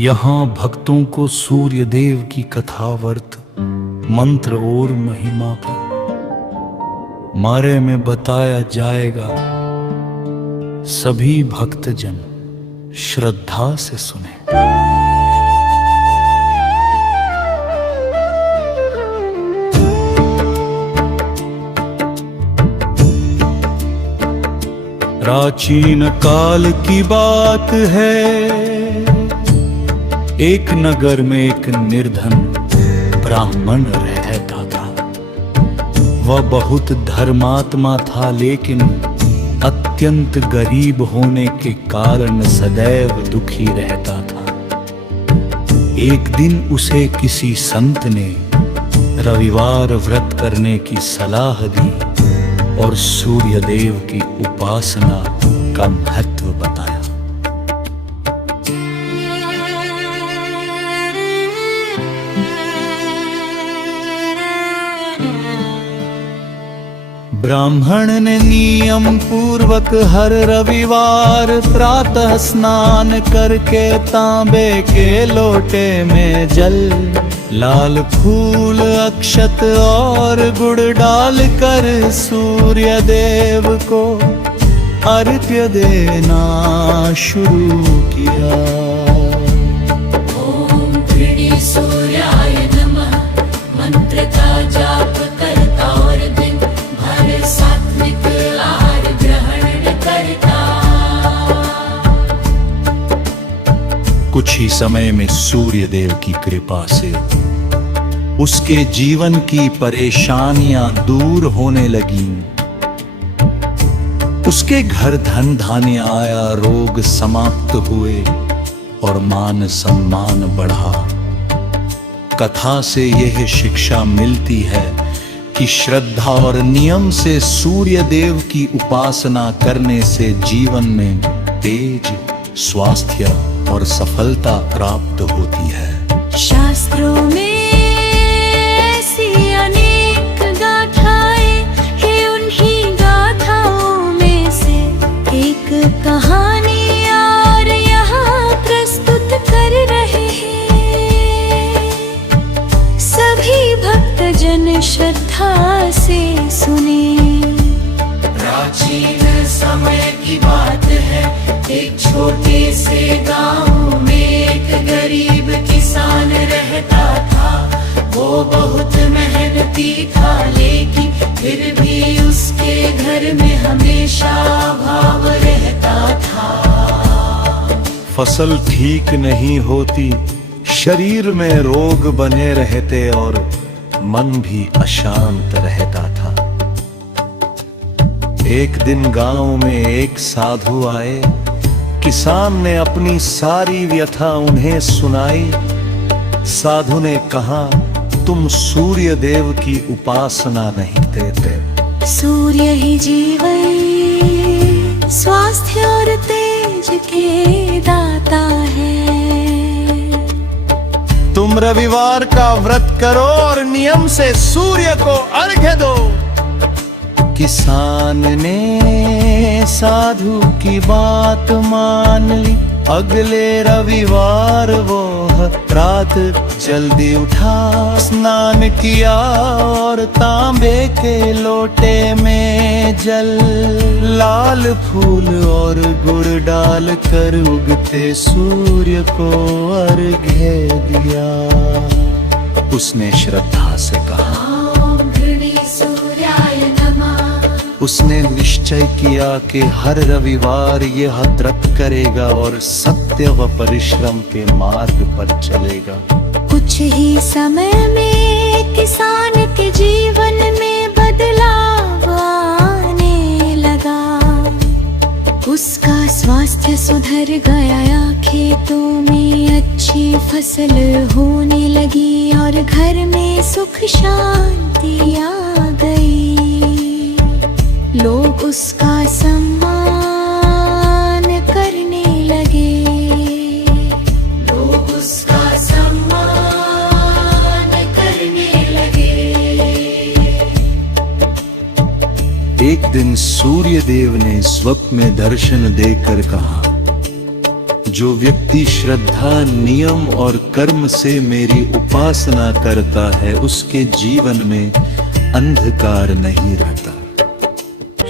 यहाँ भक्तों को सूर्य देव की कथावर्त मंत्र और महिमा के बारे में बताया जाएगा। सभी भक्तजन श्रद्धा से सुने। प्राचीन काल की बात है, एक नगर में एक निर्धन ब्राह्मण रहता था। वह बहुत धर्मात्मा था, लेकिन अत्यंत गरीब होने के कारण सदैव दुखी रहता था। एक दिन उसे किसी संत ने रविवार व्रत करने की सलाह दी और सूर्य देव की उपासना का महत्व बताया। ब्राह्मण ने नियम पूर्वक हर रविवार प्रातः स्नान करके तांबे के लोटे में जल, लाल फूल, अक्षत और गुड़ डालकर सूर्य देव को अर्घ्य देना शुरू किया। ओम त्रिणी सूर्याय नमः मंत्र का जाप करता और दिन भर सात्विक आहार ग्रहण करता। कुछ ही समय में सूर्य देव की कृपा से उसके जीवन की परेशानियां दूर होने लगीं। उसके घर धन धान्य आया, रोग समाप्त हुए और मान सम्मान बढ़ा। कथा से यह शिक्षा मिलती है कि श्रद्धा और नियम से सूर्य देव की उपासना करने से जीवन में तेज, स्वास्थ्य और सफलता प्राप्त होती है। शास्त्रों में ऐसी अनेक गाथाएं हैं, उन्हीं गाथाओं में से एक कहानी और यहाँ प्रस्तुत कर रहे हैं। सभी भक्तजन श्रद्धा से सुने। प्राचीन समय की बात है, एक छोटे से गांव में एक गरीब किसान रहता था। वो बहुत मेहनती था, लेकिन फिर भी उसके घर में हमेशा अभाव रहता था। फसल ठीक नहीं होती, शरीर में रोग बने रहते और मन भी अशांत रहता था। एक दिन गांव में एक साधु आए। किसान ने अपनी सारी व्यथा उन्हें सुनाई। साधु ने कहा, तुम सूर्य देव की उपासना नहीं देते। सूर्य ही जीवन, स्वास्थ्य और तेज के दाता है। तुम रविवार का व्रत करो और नियम से सूर्य को अर्घ्य दो। किसान ने साधु की बात मान ली। अगले रविवार वो रात जल्दी उठा, स्नान किया और तांबे के लोटे में जल, लाल फूल और गुड़ डालकर उगते सूर्य को अर्घ्य दिया। उसने श्रद्धा से कहा, उसने निश्चय किया कि हर रविवार यह व्रत करेगा और सत्य व परिश्रम के मार्ग पर चलेगा। कुछ ही समय में किसान के जीवन में बदलाव आने लगा। उसका स्वास्थ्य सुधर गया, खेतों में अच्छी फसल होने लगी और घर में सुख शांति आ गई। लोग उसका सम्मान करने लगे। लोग उसका सम्मान करने लगे। एक दिन सूर्य देव ने स्वप्न में दर्शन देकर कहा, जो व्यक्ति श्रद्धा, नियम और कर्म से मेरी उपासना करता है, उसके जीवन में अंधकार नहीं रहता।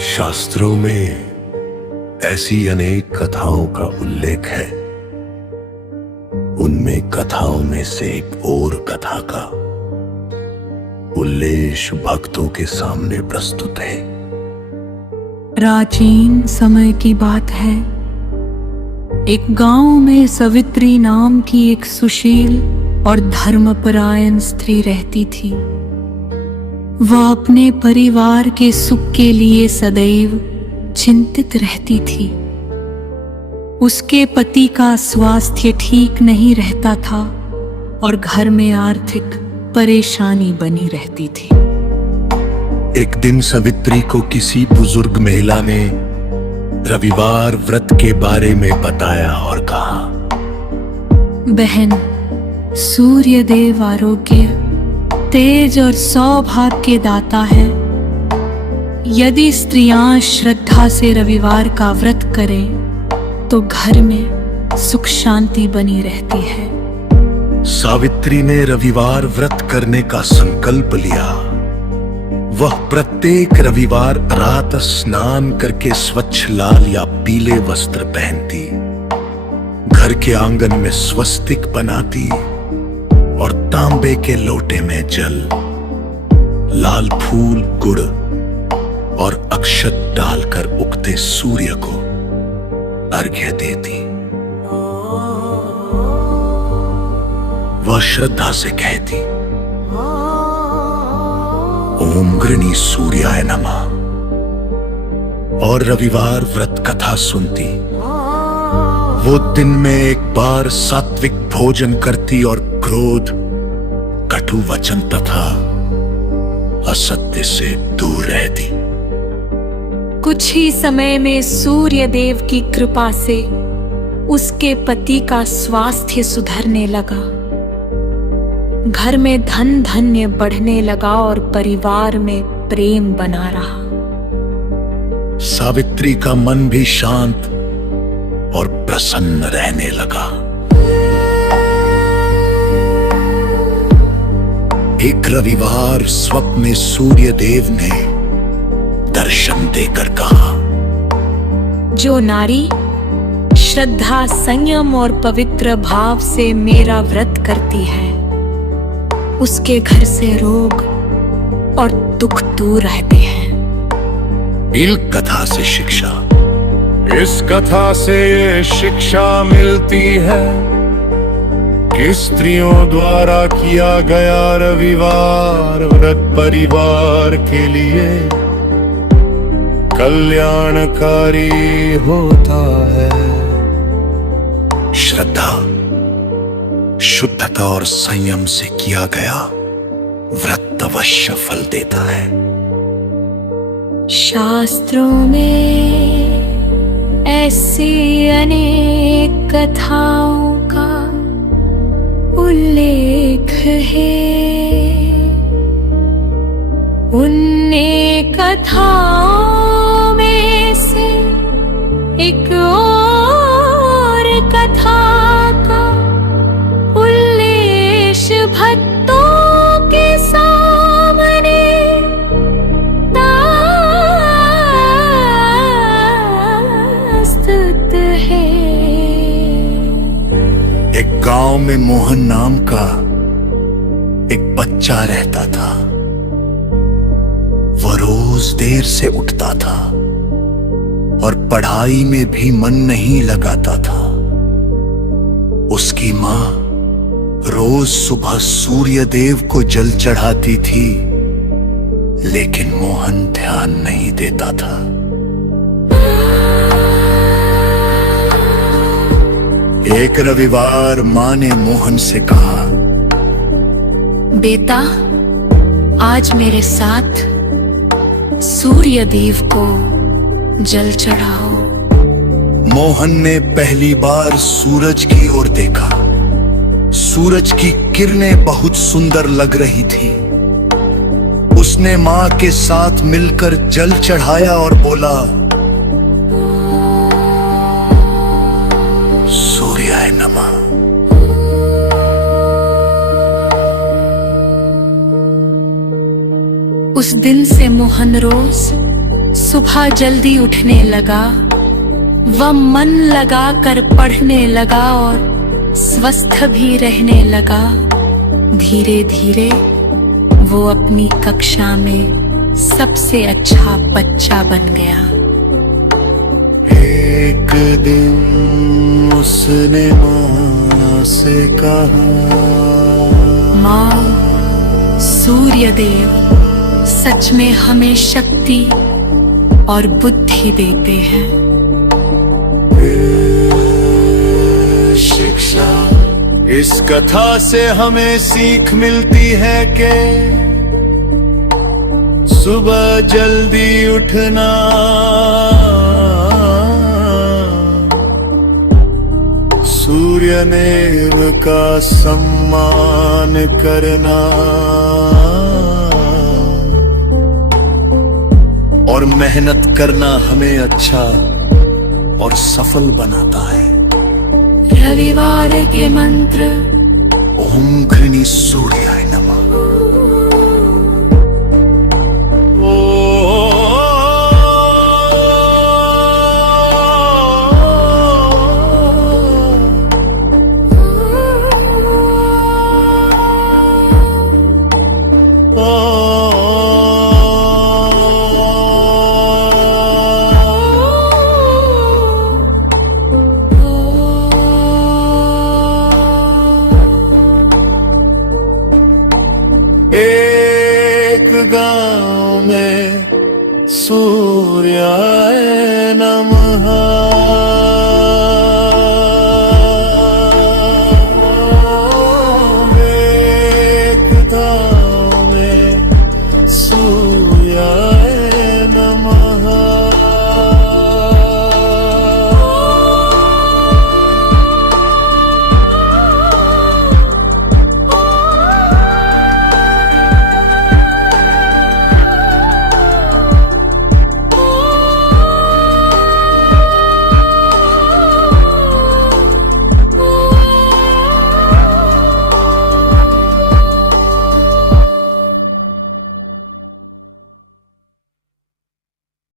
शास्त्रों में ऐसी अनेक कथाओं का उल्लेख है। उनमें कथाओं में से एक और कथा का उल्लेख भक्तों के सामने प्रस्तुत है। प्राचीन समय की बात है। एक गांव में सवित्री नाम की एक सुशील और धर्मपरायण स्त्री रहती थी। वह अपने परिवार के सुख के लिए सदैव चिंतित रहती थी। उसके पति का स्वास्थ्य ठीक नहीं रहता था और घर में आर्थिक परेशानी बनी रहती थी। एक दिन सवित्री को किसी बुजुर्ग महिला ने रविवार व्रत के बारे में बताया और कहा, बहन, सूर्य देव आरोग्य, तेज और सौभाग्य दाता है। यदि स्त्रियां श्रद्धा से रविवार का व्रत करें तो घर में सुख शांति बनी रहती है। सावित्री ने रविवार व्रत करने का संकल्प लिया। वह प्रत्येक रविवार रात स्नान करके स्वच्छ लाल या पीले वस्त्र पहनती, घर के आंगन में स्वस्तिक बनाती और तांबे के लोटे में जल, लाल फूल, गुड़ और अक्षत डालकर उगते सूर्य को अर्घ्य देती। वह श्रद्धा से कहती, ओम गृणी सूर्याय नमः, और रविवार व्रत कथा सुनती। वो दिन में एक बार सात्विक भोजन करती और क्रोध, कटु वचन तथा असत्य से दूर रहती। कुछ ही समय में सूर्य देव की कृपा से उसके पति का स्वास्थ्य सुधरने लगा। घर में धन धान्य बढ़ने लगा और परिवार में प्रेम बना रहा। सावित्री का मन भी शांत और प्रसन्न रहने लगा। एक रविवार स्वप्न में सूर्य देव ने दर्शन देकर कहा, जो नारी श्रद्धा, संयम और पवित्र भाव से मेरा व्रत करती है, उसके घर से रोग और दुख दूर रहते हैं। इस कथा से शिक्षा, इस कथा से ये शिक्षा मिलती है कि स्त्रियों द्वारा किया गया रविवार व्रत परिवार के लिए कल्याणकारी होता है। श्रद्धा, शुद्धता और संयम से किया गया व्रत अवश्य फल देता है। शास्त्रों में ऐसी अनेक कथाओं का उल्लेख है। उन कथाओं में से एक और कथा का उल्लेख भक्तों के सामने प्रस्तुत है। एक गांव में मोहन नाम का एक बच्चा रहता था। वह रोज देर से उठता था और पढ़ाई में भी मन नहीं लगाता था। उसकी माँ रोज सुबह सूर्य देव को जल चढ़ाती थी, लेकिन मोहन ध्यान नहीं देता था। एक रविवार माँ ने मोहन से कहा, बेटा, आज मेरे साथ सूर्य देव को जल चढ़ाओ। मोहन ने पहली बार सूरज की ओर देखा। सूरज की किरणें बहुत सुंदर लग रही थी। उसने माँ के साथ मिलकर जल चढ़ाया और बोला, सूर्य नमः। उस दिन से मोहन रोज सुबह जल्दी उठने लगा। वह मन लगा कर पढ़ने लगा और स्वस्थ भी रहने लगा। धीरे धीरे वो अपनी कक्षा में सबसे अच्छा बच्चा बन गया। एक दिन उसने माँ से कहा, माँ, सूर्य देव सच में हमें शक्ति और बुद्धि देते हैं। शिक्षा, इस कथा से हमें सीख मिलती है कि सुबह जल्दी उठना, सूर्यदेव का सम्मान करना और मेहनत करना हमें अच्छा और सफल बनाता है। रविवार के मंत्र। ओम घृणी सूर्याय नमः। एक गांव में सूर्याय नमः।